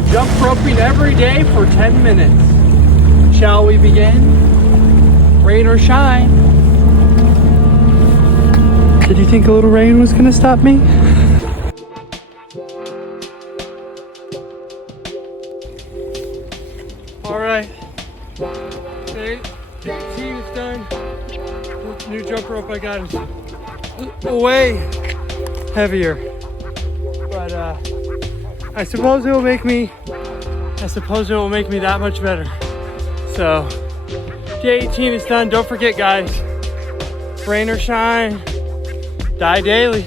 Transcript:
I'm jump roping every day for 10 minutes. Shall we begin? Rain or shine? Did you think a little rain was gonna stop me? All right, day 18 is done. This new jump rope I got is way heavier, but I suppose it will make me that much better. So day 18 is done. Don't forget, guys, rain or shine, die daily.